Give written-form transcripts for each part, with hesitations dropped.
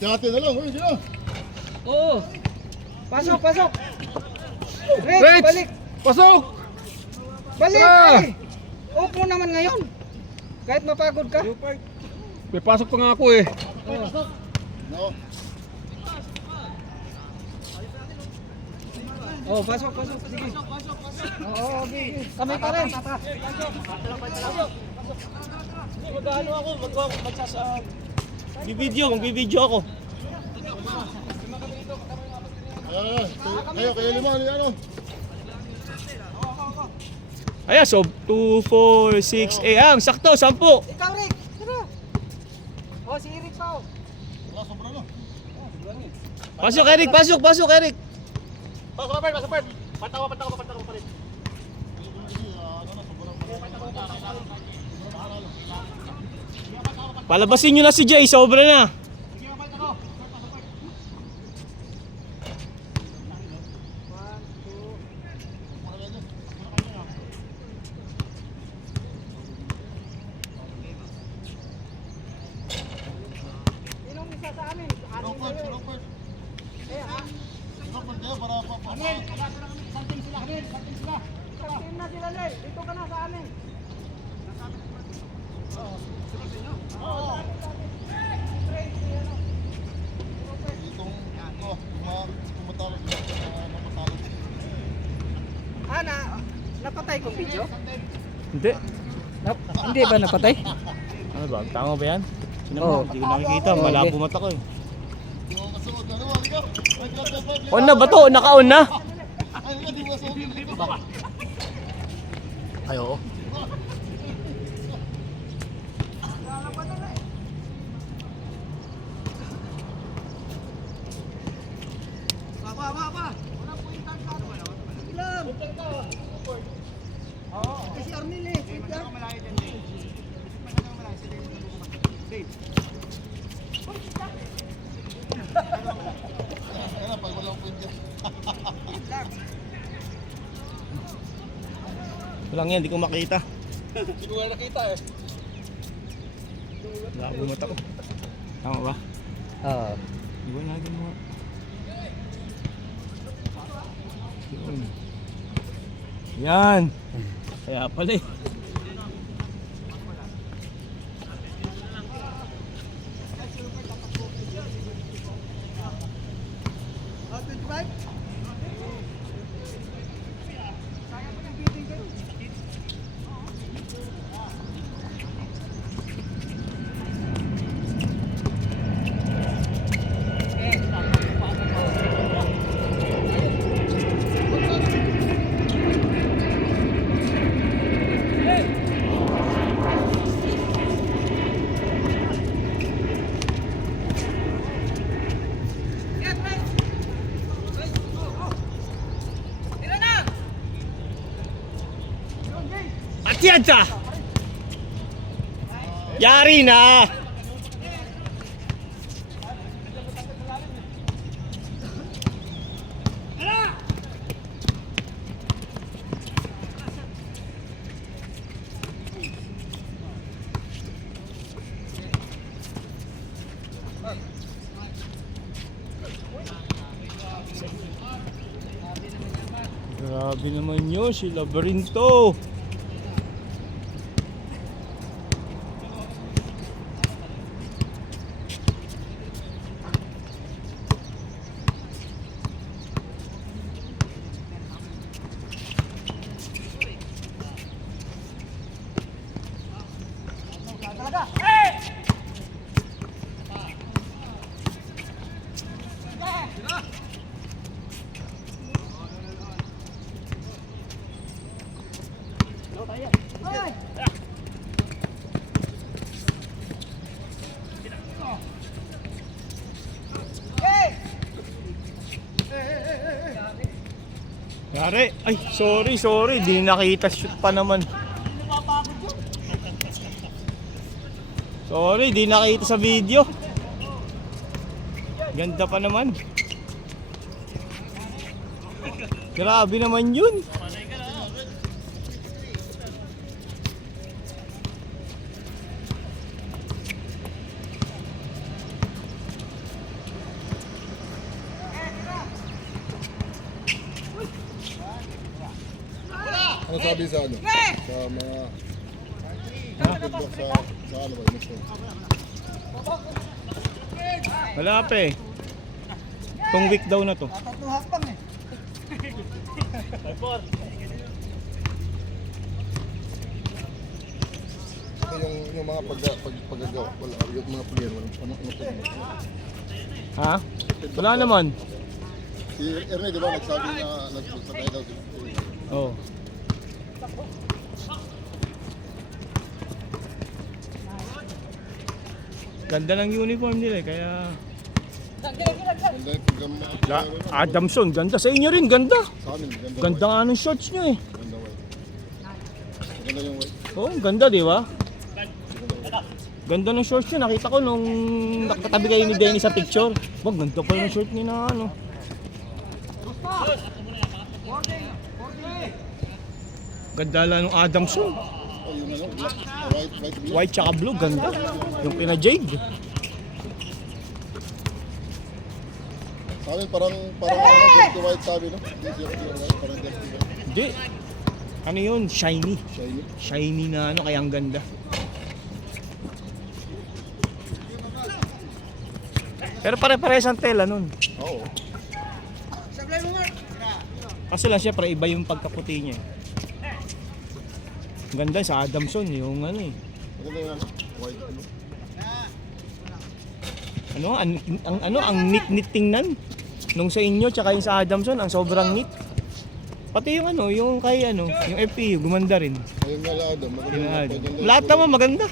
Hati-hati na lang. Uy, gina. Oo. Pasok, pasok. Rich! Rich, balik. Pasok! Balik. Tara. Ay. Upo naman ngayon. Kahit mapagod ka. May pasok pa nga ako eh. No. Oh, pasok, pasok. Sige. Oo, okay. Kami pa rin. Mag-ano ako, magbibideo ako. Kayo lima, ano? Ayan, so 2, 4, 6, ang sakto, 10. Ikaw, Rick. Tara. Oh, si Rick pa. Oh. Wala, sobra na. Pasok, Eric, pasok, Eric. Pasok ka pa rin. Patawa pa rin. Palabasin nyo na si Jay, sobra na. Sinong isa sa amin? Amin Robert, kayo. Robert. Eh, ha? Robert kayo para pa. Something na sila, Lel. Dito ka na sa amin. Itong, tumatalo sila. Namatalo. Napatay kong video? Hindi. Hindi ba napatay? Ano ba? Tama ba yan? Sino Oo. ba? Hindi ko nakikita. Malabo mata ko eh. Yung kasunod na naman, ikaw. On na ba to? Naka-on na? Ay, hindi mo sa Ay, oo. Kasi Arnil eh. Wait lang. Ayan, pag walang pwede. Walang yan, hindi ko makita. Hindi ko nga nakita eh. Malabo mata ko. Tama ba? Oo. Hindi ko nakita mo. Yun. Yan. Kaya pala eh. Atiyansa! Yari na! Grabe naman yun, si Laberinto. Yari, ay sorry, di nakita, shoot pa naman. Sorry, di nakita sa video. Ganda pa naman. Grabe naman yun. Ano sabi sa ano? Sa mga feedback sa ano ba? Mission. Wala pa eh. Itong week daw na to. Tatlong hakbang eh. Ito yung mga paggagawa. Wala, yung mga player. Ano feedback? Ha? Wala naman. Si Ernest, di ba, nagsabi na nagpatay daw si Oh. Ganda ng uniform nila eh, kaya Ganda yung program na. Adamson, ganda sa inyo rin, ganda. Sa amin, ganda. Ganda nga ng shorts nyo eh. Ganda white. Ganda yung white. Oh, ganda di ba? Ganda ng shorts nyo, nakita ko nung nakatabi kayo ni Denny sa picture. Wag, ganda pa yung short niya na ano. Ganda lang ng Adamson. Oh, yun ano, black, white, blue. White tsaka blue, ganda. Yung pina-jade. Sa amin, parang dirty white sabi, no? Hindi siya pure white, parang dirty white. Hindi. Ano yun? Shiny. Shiny. Shiny na ano, kaya ang ganda. Pero pare-pares ang tela nun. Oo. Sablay mo nga. Kasi lang syempre iba yung pagkaputi niya. Ang ganda sa Adamson yung ano eh. Maganda yung ano, white, blue. Ang neat tingnan nung sa inyo tsaka yung sa Adamson, ang sobrang neat. Pati yung ano, yung kay ano, yung FPU gumanda rin. Ayun nga lang, Adam. Maganda yung Yan. white, yung Lahat naman maganda.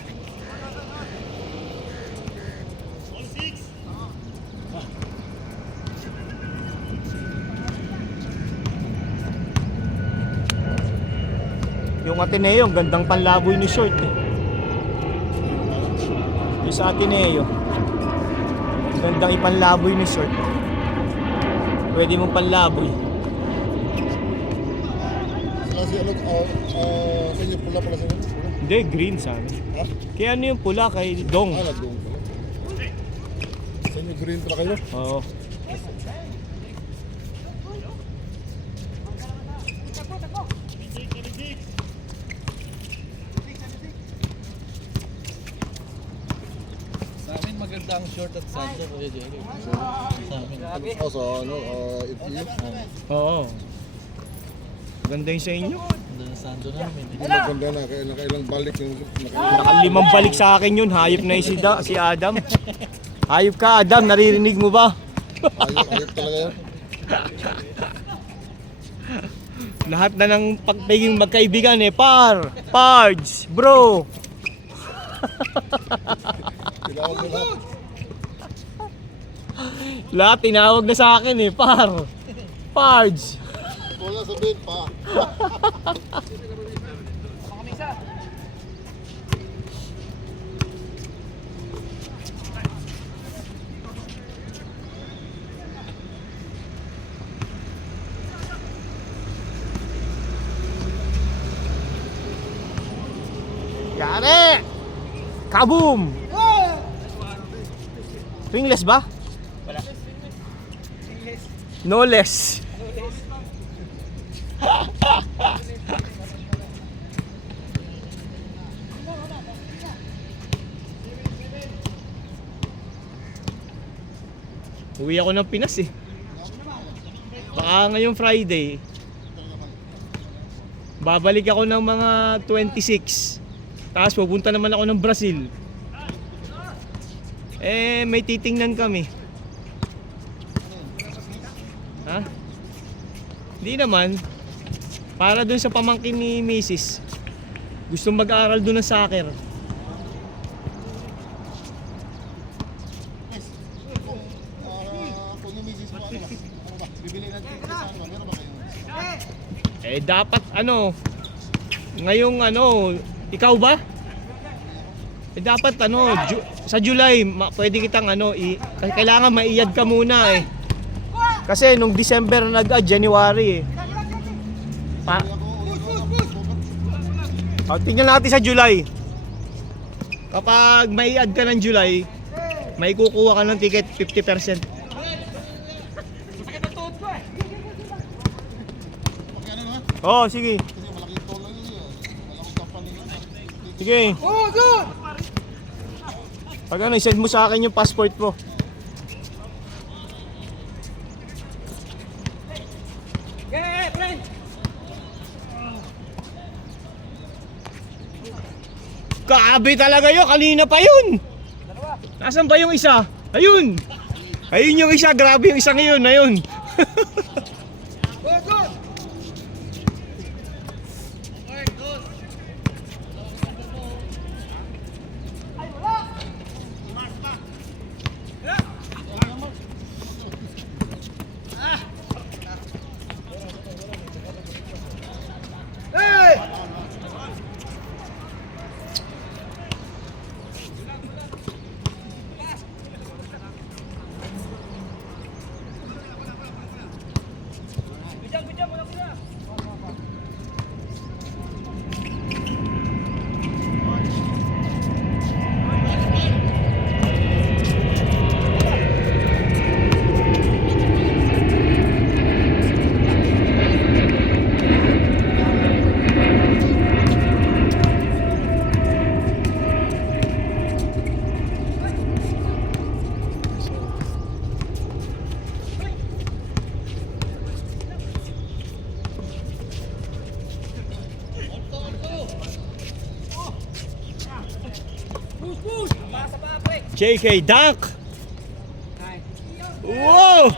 Yung Ateneo, ang gandang panlaboy ni short eh. Yung sa Ateneo, ang gandang ipanlaboy ni short. Pwede mong panlaboy. Sila si ano, sa inyo pula pala sa inyo? Pula? Hindi, green sa amin. Ha? Kaya ano yung pula kay Dong? Ah, nag-doon pala. Sa inyo green pala kayo? Oo. Sa amin maganda ang short at sando, Kuya Jerry. Sa amin. Oh, sa ano, FPU? Oo. Ganda yung sa inyo. Ganda ang sando namin. Hindi maganda na, kaya nakailang balik yung Nakalimang balik sa akin yun. Hayop na yung si Adam. Hayop ka, Adam. Naririnig mo ba? ayop talaga yan. Lahat na ng pagpiging magkaibigan eh. Pards, bro. Tinawag mo lahat. Lahat tinawag na sa akin eh. Pards. Wala sabihin pa. Yari! Kaboom! Ringless ba? Wala. No less. Uwi ako ng Pinas eh. Baka ngayong Friday. Babalik ako ng mga 26. Tapos pupunta naman ako ng Brazil. Eh, may titingnan kami. Ha? Hindi naman. Para dun sa pamangkin ni Mrs. Gusto mag-aaral dun ng soccer. Kung yung misis mo, ano ba? Bibili na dito sa ano, meron ba kayo? Eh, dapat ano, ngayong ano, ikaw ba? Eh, dapat ano, sa July, pwede kitang ano, kailangan maiyad ka muna eh. Kasi nung December January eh. Tingnan natin sa July. Kapag mai-add ka ng July, may kukuha ka ng ticket 50%. Oo, sige. Kasi malaki ito. Sige. Oh, good! Pag ano, send mo sa akin yung passport mo. Okay, friend! Grabe talaga yun, kanina pa yun. Nasaan ba yung isa? Ayun. Ayun yung isa, grabe yung isa ngayon, ayun. Good, good! JK dunk. Wow!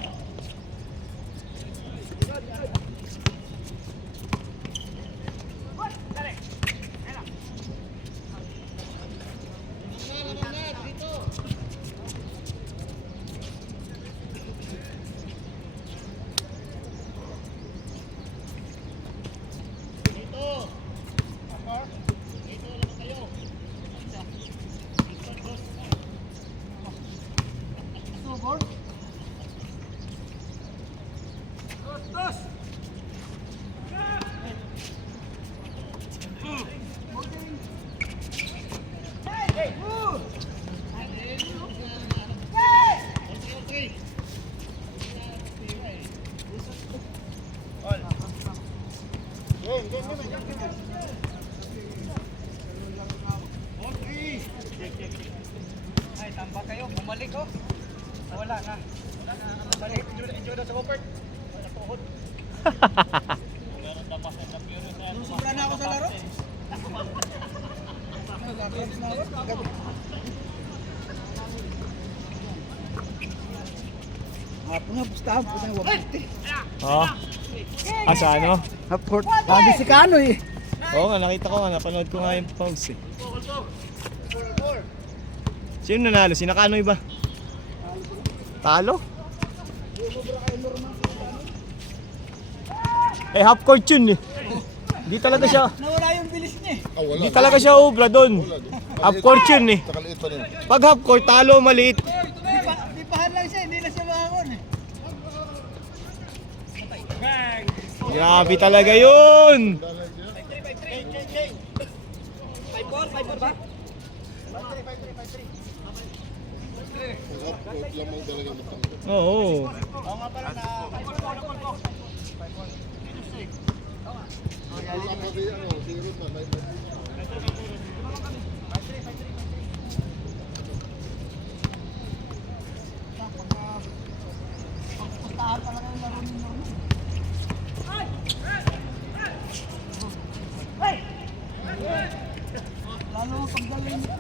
Ay, tambak kayo. Bumalik oh. Wala na. Balik. Enjoy daw sa Wopert. Sobra na ako sa laro. Apo nga, pustahan po ng Wopert eh. Oh. Sa ano? Upcourt. Sabi si Kano eh. Oo nga, nakita ko nga, napanood ko nga yung post eh. Sino nanalo? Sina Kanoy ba? Talo? Eh, half court yun eh. Hindi talaga siya, Nawala yung bilis niya eh. Ah, wala. hindi talaga siya obra doon. Half court yun eh. Sa kaliit pa rin. Pag half court, talo, maliit. Di pahan lang siya, hindi na siya mahangon eh. Grabe talaga yun. 5-4 ba? Huwag lamang talaga matanggal. Oo. Wala pa rin ano, si Ruth na. Pustahan talaga yung laro ninyo. Lalo ang pagdalin nito.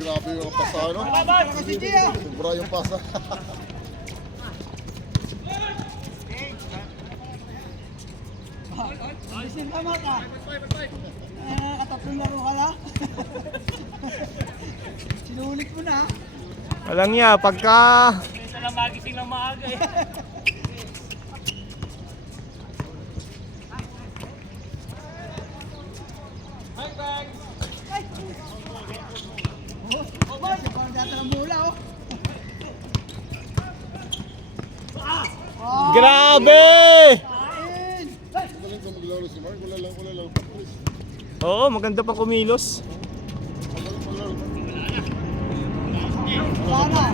Grabe yung pasa, no? Kasi Gia. Sobra yung pasa. Bisin ka mata. Katatlong laro ka na. Sinulit mo na. Walang niya, pagka... Parang data ng mula oh. Grabe! Kain! Magaling ka maglaro si Mark. Wala lang practice. Oo, maganda pa kumilos. Magaling maglaro. Wala na.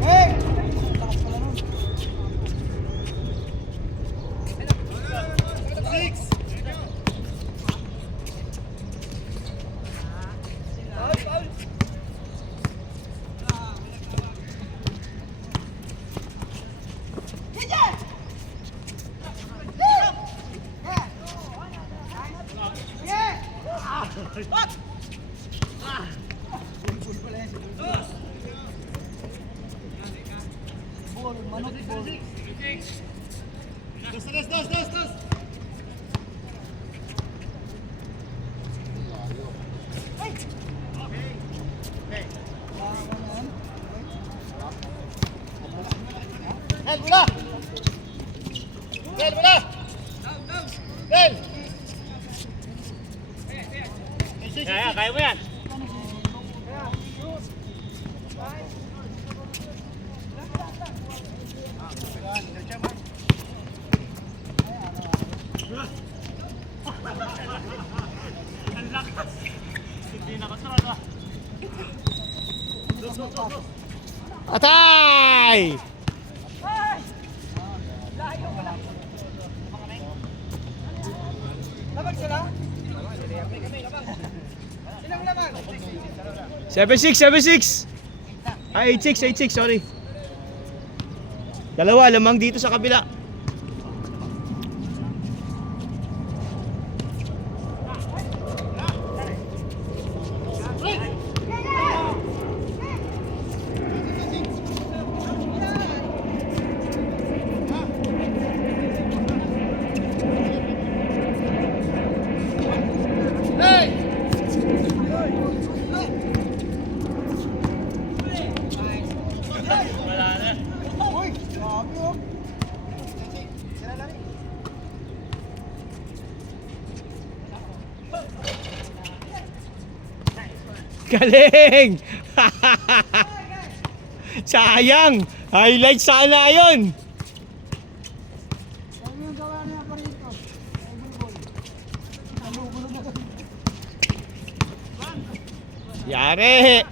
Hey! Lakas pala nun. Ball, manok ball. Bel, mula! Bel, mula! Bel! Kaya mo yan. Atay! Labag sila? Silang labag? 7-6, 7-6. Ah, 8-6, 8-6, sorry. Dalawa, lamang dito sa kabila. Uy, grabe oh. Sila lang eh. Galing! Sayang! Highlight sana yun! Sabi yung gawa niya pa rito. Ball. Nalugulo na kami. Yari!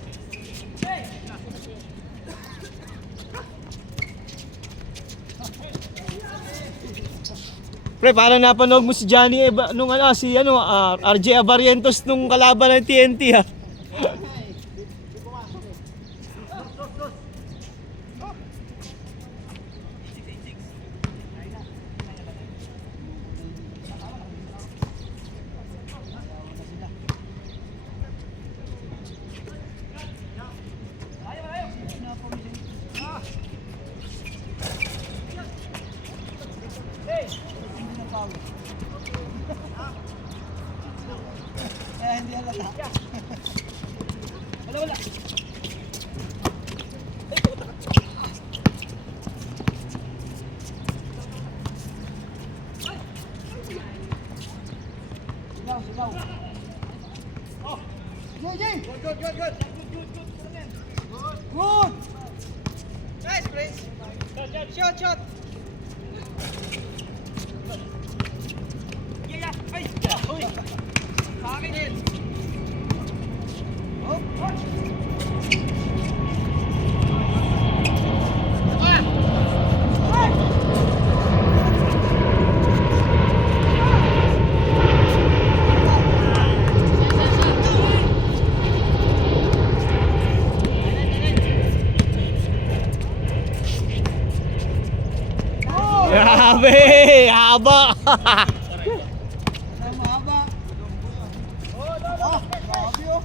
Pre, parang napanood mo si Johnny nung RJ Abarientos nung kalaban ng TNT ha. Hindi halata. Wala. Sigaw. Jay. Good. Good. Nice, Prince. Shot. Ay! Uy! Sa akin din! Oh! Grabe! Haba! Mahaba. Grabe oh.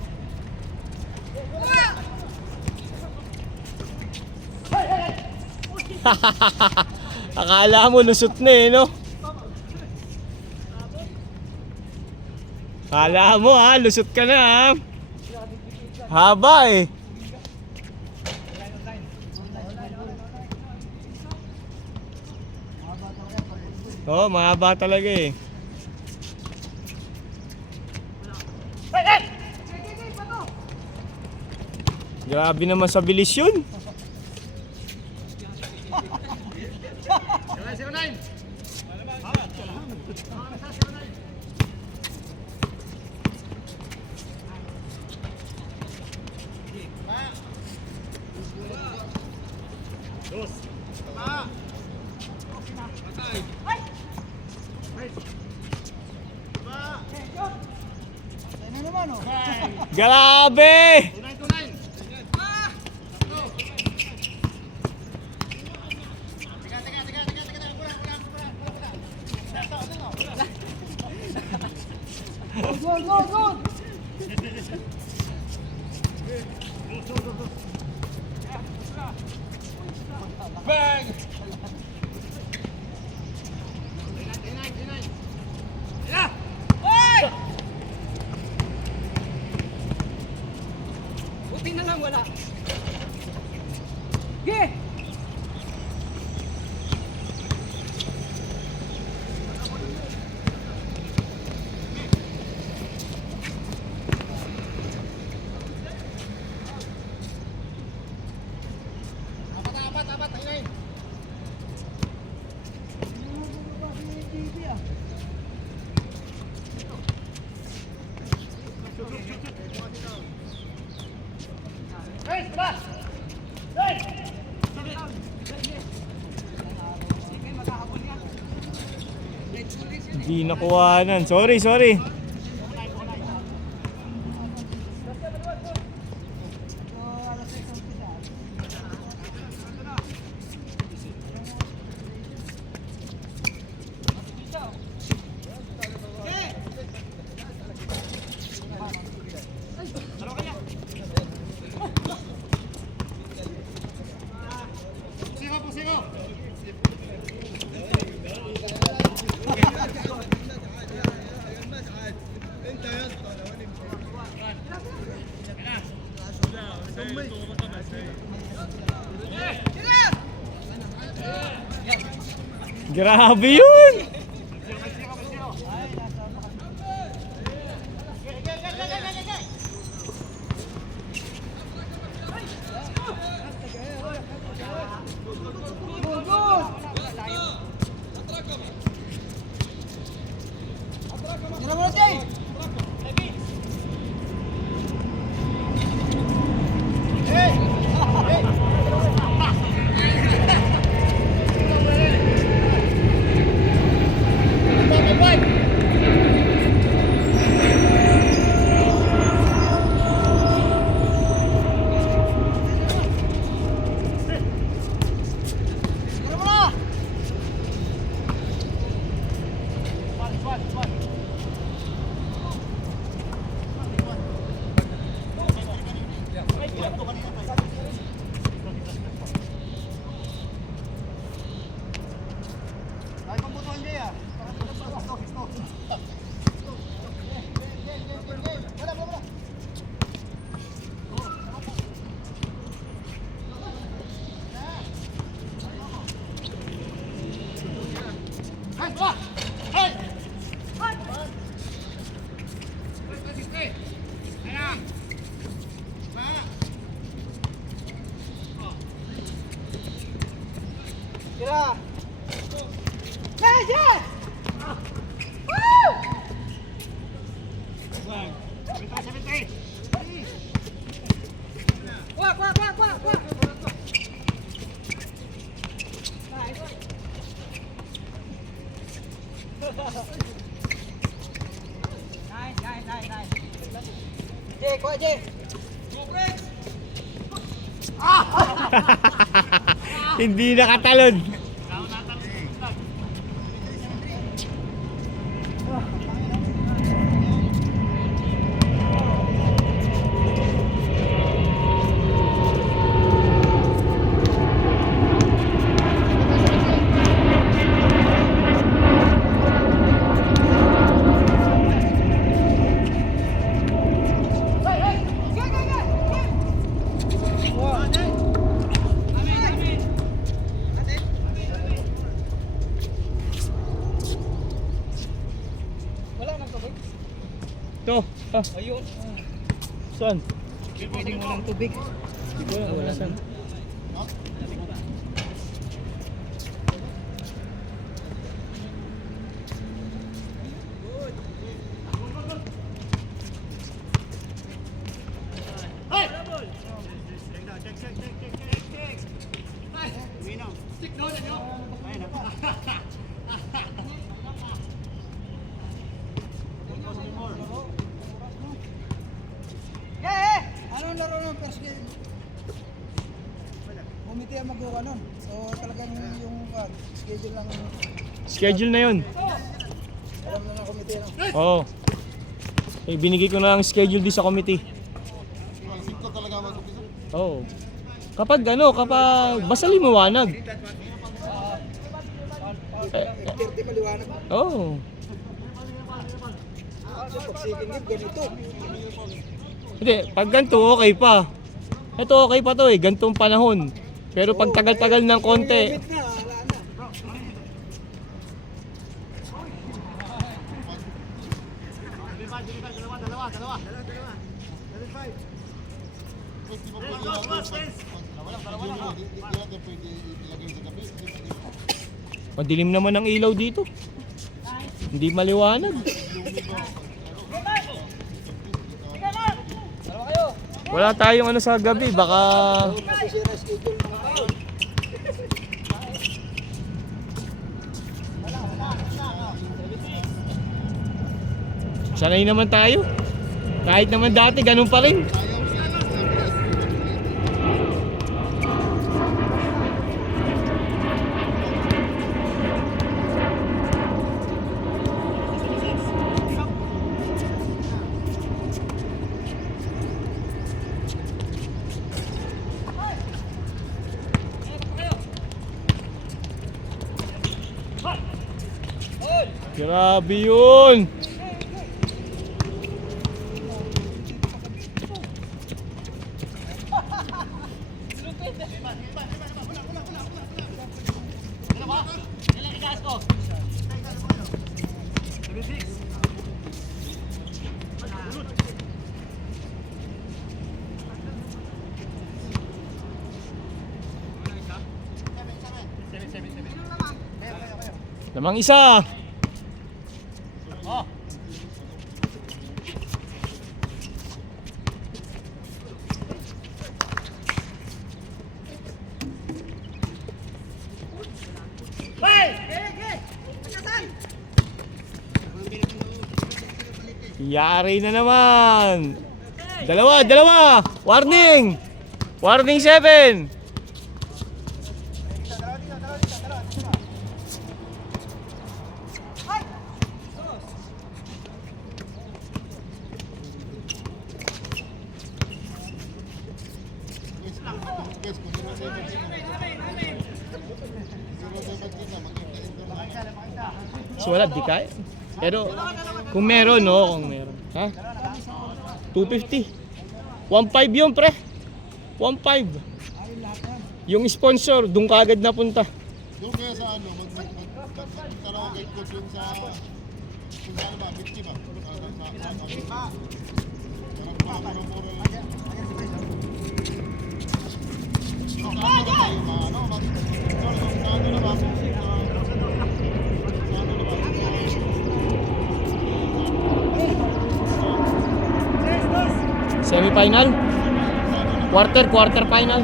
Akala mo lusot na eh, no? Akala mo ha, lusot ka na ha. Haba eh. Oo, mahaba talaga eh. Grabe naman sa bilis yun. 09. Tayo na naman oh. Grabe! 29. Good, good, good. Bang! Buti na lang wala. Yeah. Apat, 29. Hey, diba? Hey! Hindi nakuhanan. Sorry, sorry. Pusingo! Grabe yun! Good, good. Tira mo na, Jay. Tira mo na. Ay, pambutuan Jay ah. Tira. Yes, yes. Woo! Wak, wak, wak, wak, wak. Nice, nice, nice, nice. Jay, kuha Jay. Hindi nakatalon. Wala nang tubig. Ito. Ah, Ayun. saan? Pwedeng walang tubig. Hindi ko alam, wala saan. Anong laro ng first game? Committee ang magawa nun. So talagang yung schedule lang, Schedule na yun. alam na ng committee. No? Oo. Eh, binigay ko na ang schedule din sa committee. Alas 5 talaga mag-umpisa. Oo. Kapag basta limawanag. 30 maliwanag. Oo. So pag second game, ganito. Hindi, pag ganito okay pa. Ito okay pa to eh, gantong panahon. Pero pag tagal-tagal ng konti, Limit na, wala na. Dalawa. Pwes, di ba pwede natin hindi natin pwede ilagay sa gabi. madilim naman ang ilaw dito. Hindi maliwanag. Wala tayong ano sa gabi, baka Masisira schedule mga tao. sanay naman tayo. Kahit naman dati, ganun pa rin. Grabe yun! Namang isa! Yari na naman. Dalawa. Warning. Warning 7. Pwes, kung 0-17 na, mag-inter na. So wala, di kaya. Pero kung meron, no? Kung meron. Ha? 250. 1.5 yun, pre. 1.5. Yung sponsor, doon ka agad napunta. Doon kaya sa ano, magpunta na ako kay coach yun sa kung saan ba, 50 ba? Parang mura lang. Semi-final? Quarter final?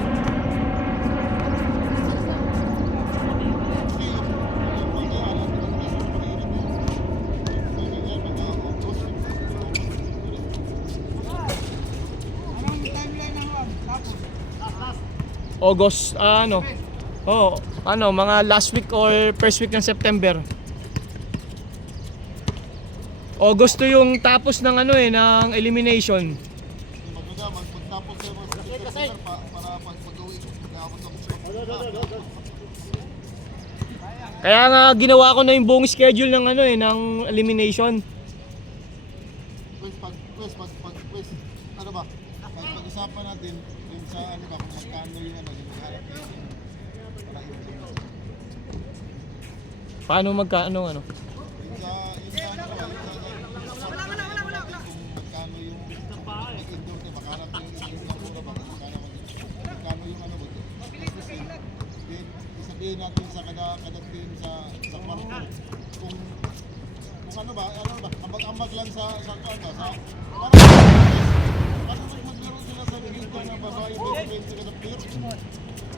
Anong timeline ng one? Tapos? August, mga last week or first week ng September. August to yung tapos ng ng elimination. Magtapos sa mga para pag-uwi ko, nakapag ako. Kaya nga ginawa ko na yung buong schedule ng ng elimination. Pwes, ano ba? Pag-usapan natin yung sa ano ba, kung magkano yung yung hanap kayo. Para yun. Paano magkano Yung sa kung magkano yung indoor, makahanap yung indoor na mura ba? Magkano kada team sa kwarto. Kung ano ba, ambag-ambag lang sa ano ba, sa para maglaro sila sa dito na babae 20 kada player.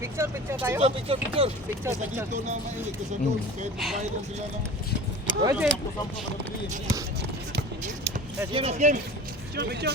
Picture tayo. Picture. Sa dito na mainit kasi doon kahit babae lang sila ng Pwede. sampo kada player. Let's game. Picture.